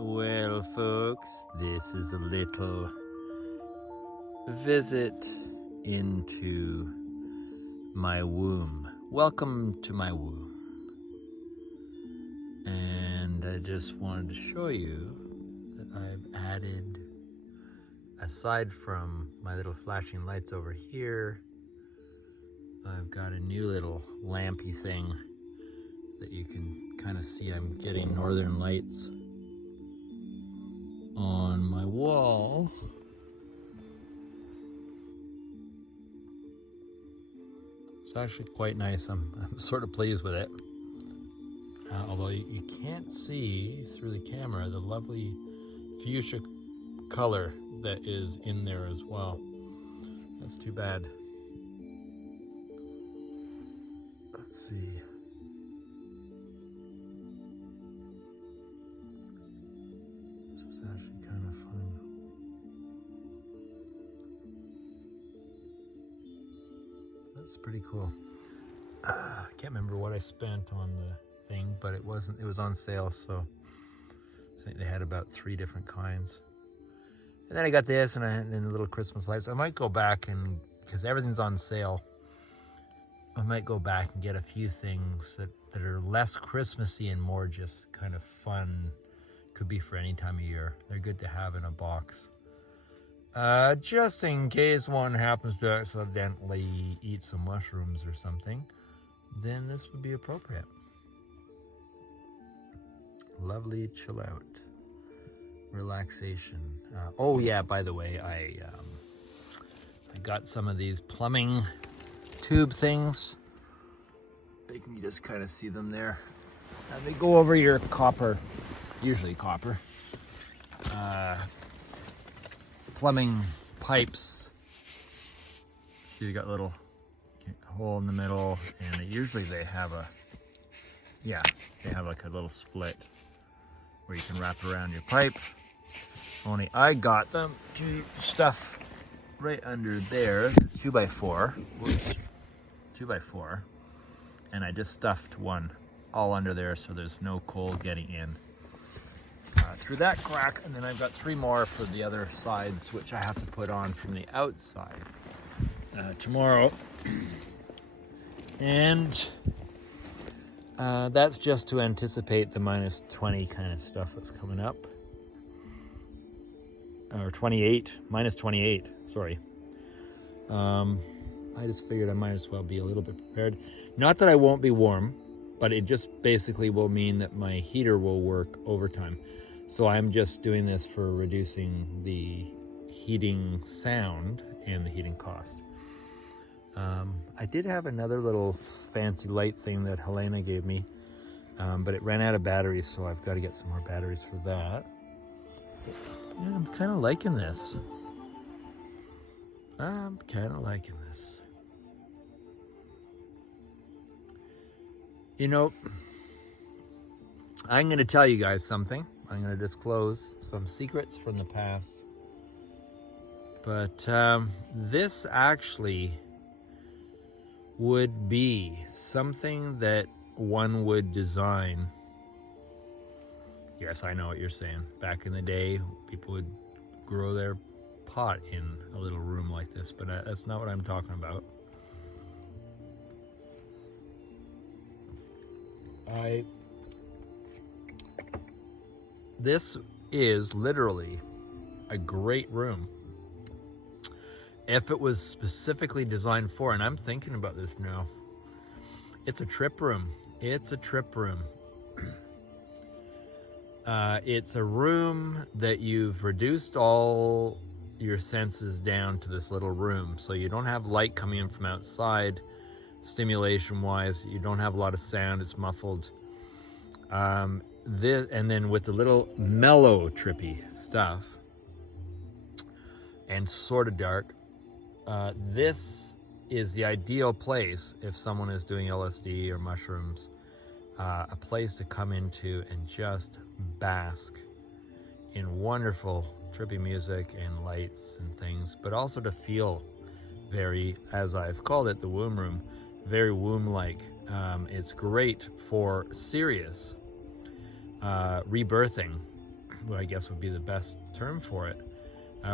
Well, folks, this is a little visit into my womb. Welcome to my womb. And I just wanted to show you that I've added, aside from my little flashing lights over here, I've got a new little lampy thing that you can kind of see. I'm getting northern lights on my wall. It's actually quite nice. I'm sort of pleased with it. Although you can't see through the camera the lovely fuchsia color that is in there as well. That's too bad. Let's see. This is actually kind of fun. That's pretty cool. I can't remember what I spent on the thing, but it was on sale, so I think they had about 3 different kinds. And then I got this and then the little Christmas lights. I might go back, and because everything's on sale, I might go back and get a few things that are less Christmassy and more just kind of fun. Could be for any time of year. They're good to have in a box. Just in case one happens to accidentally eat some mushrooms or something, then this would be appropriate. Lovely chill out, relaxation. Oh yeah, by the way, I got some of these plumbing tube things. You can just kind of see them there. And they go over your copper, usually copper, plumbing pipes. So you got a little hole in the middle, and usually they have like a little split where you can wrap around your pipe. Only I got them to stuff right under there, 2x4, whoops, 2x4, and I just stuffed one all under there so there's no cold getting in through that crack. And then I've got 3 more for the other sides, which I have to put on from the outside tomorrow. And that's just to anticipate the minus 20 kind of stuff that's coming up. Or 28, minus 28, sorry. I just figured I might as well be a little bit prepared. Not that I won't be warm, but it just basically will mean that my heater will work overtime. So I'm just doing this for reducing the heating sound and the heating cost. I did have another little fancy light thing that Helena gave me, but it ran out of batteries, so I've got to get some more batteries for that. But, yeah, I'm kind of liking this. You know, I'm going to tell you guys something. I'm going to disclose some secrets from the past. But this actually would be something that one would design. Yes, I know what you're saying. Back in the day, people would grow their pot in a little room like this, but that's not what I'm talking about. This is literally a great room. If it was specifically designed for, and I'm thinking about this now, it's a trip room. It's a trip room. It's a room that you've reduced all your senses down to this little room. So you don't have light coming in from outside, stimulation-wise. You don't have a lot of sound. It's muffled. And then with the little mellow, trippy stuff, and sort of dark, this is the ideal place if someone is doing LSD or mushrooms, a place to come into and just bask in wonderful trippy music and lights and things, but also to feel very, as I've called it, the womb room, very womb-like. It's great for serious rebirthing what I guess would be the best term for it,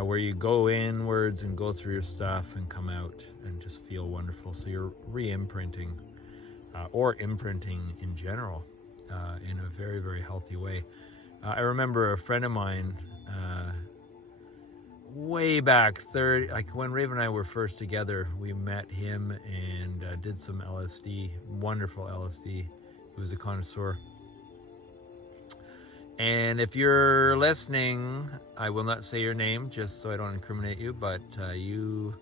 where you go inwards and go through your stuff and come out and just feel wonderful. So you're re-imprinting or imprinting in general in a very, very healthy way. I remember a friend of mine way back, like when Raven and I were first together, we met him and did some LSD, wonderful LSD. He was a connoisseur. And if you're listening, I will not say your name just so I don't incriminate you, but you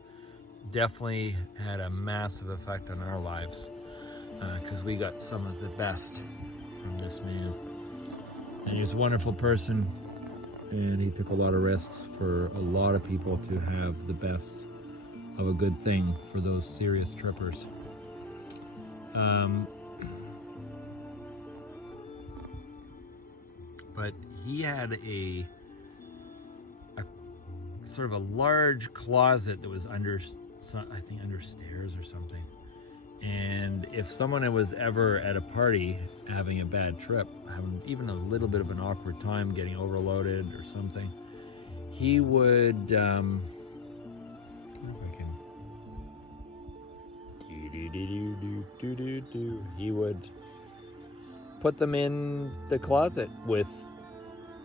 definitely had a massive effect on our lives because we got some of the best from this man. And he was a wonderful person, and he took a lot of risks for a lot of people to have the best of a good thing for those serious trippers. But he had a sort of a large closet that was under stairs or something. And if someone was ever at a party having a bad trip, having even a little bit of an awkward time, getting overloaded or something, he would, I don't know if I can, he would put them in the closet with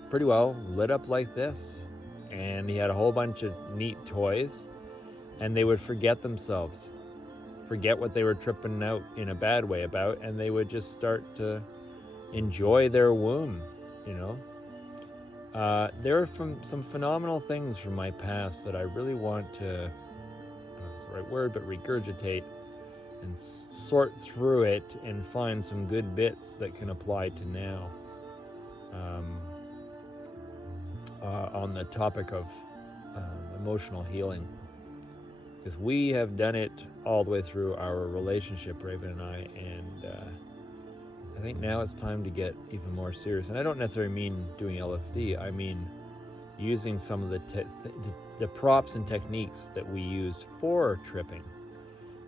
pretty well lit up like this. And he had a whole bunch of neat toys, and they would forget themselves. Forget what they were tripping out in a bad way about, and they would just start to enjoy their womb, you know. There are some phenomenal things from my past that I really want to, I don't know if it's the right word, but regurgitate and sort through it and find some good bits that can apply to now. On the topic of emotional healing. Because we have done it all the way through our relationship, Raven and I, and I think now it's time to get even more serious. And I don't necessarily mean doing LSD. I mean using some of the props and techniques that we used for tripping,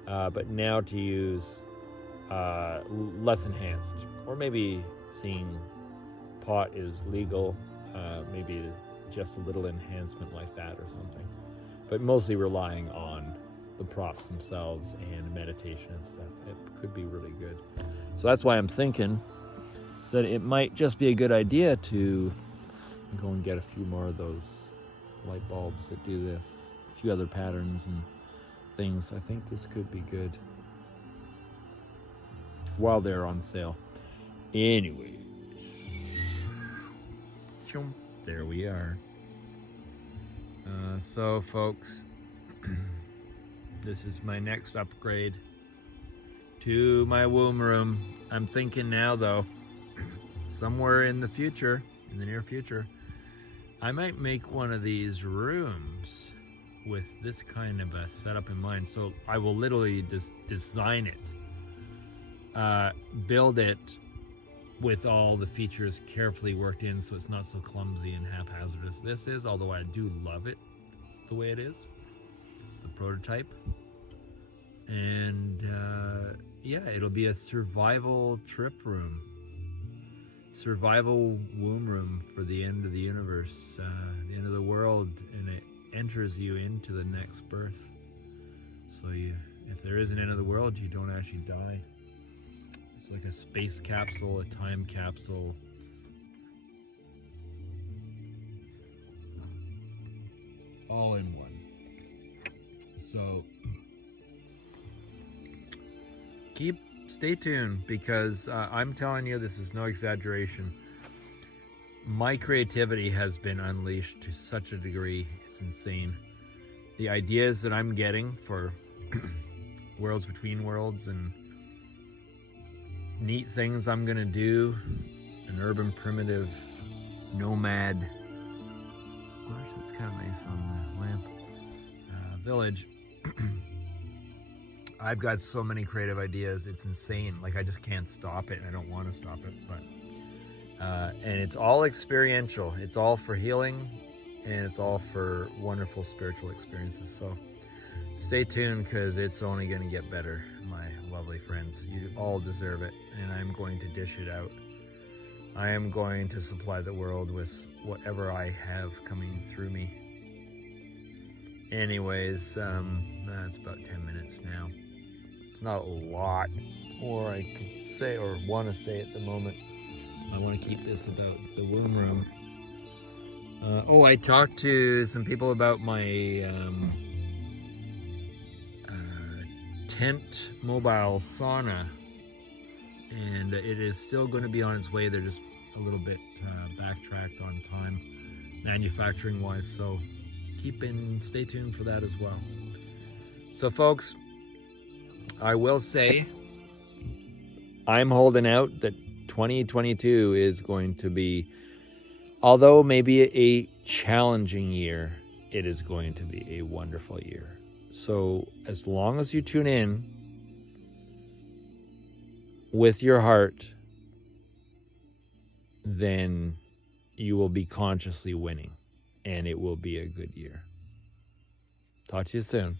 but now to use less enhanced, or maybe seeing pot is legal, maybe just a little enhancement like that or something. But mostly relying on the props themselves and meditation and stuff. It could be really good. So that's why I'm thinking that it might just be a good idea to go and get a few more of those light bulbs that do this, a few other patterns and things. I think this could be good while they're on sale. Anyways, there we are. So folks, this is my next upgrade to my womb room. I'm thinking now though, somewhere in the future, in the near future, I might make one of these rooms with this kind of a setup in mind. So I will literally just design it, build it with all the features carefully worked in so it's not so clumsy and haphazardous. This is, although I do love it the way it is. It's the prototype. And yeah, it'll be a survival trip room. Survival womb room for the end of the universe, the end of the world, and it enters you into the next birth. So if there is an end of the world, you don't actually die. It's like a space capsule, a time capsule. All in one. So stay tuned, because I'm telling you, this is no exaggeration. My creativity has been unleashed to such a degree, it's insane. The ideas that I'm getting for worlds between worlds and neat things I'm gonna do, an urban primitive nomad, well, actually it's kind of nice on the lamp, village. I've got so many creative ideas, it's insane. Like, I just can't stop it, and I don't want to stop it, but and it's all experiential. It's all for healing, and it's all for wonderful spiritual experiences. So stay tuned, because it's only going to get better, my lovely friends. You all deserve it, and I'm going to dish it out. I am going to supply the world with whatever I have coming through me. Anyways, that's about 10 minutes now. It's not a lot more I could say or want to say at the moment. I want to keep this about the womb room. I talked to some people about my tent mobile sauna, and it is still going to be on its way. They're just a little bit backtracked on time manufacturing wise, so stay tuned for that as well. So folks, I will say I'm holding out that 2022 is going to be, although maybe a challenging year, it is going to be a wonderful year. So as long as you tune in with your heart, then you will be consciously winning, and it will be a good year. Talk to you soon.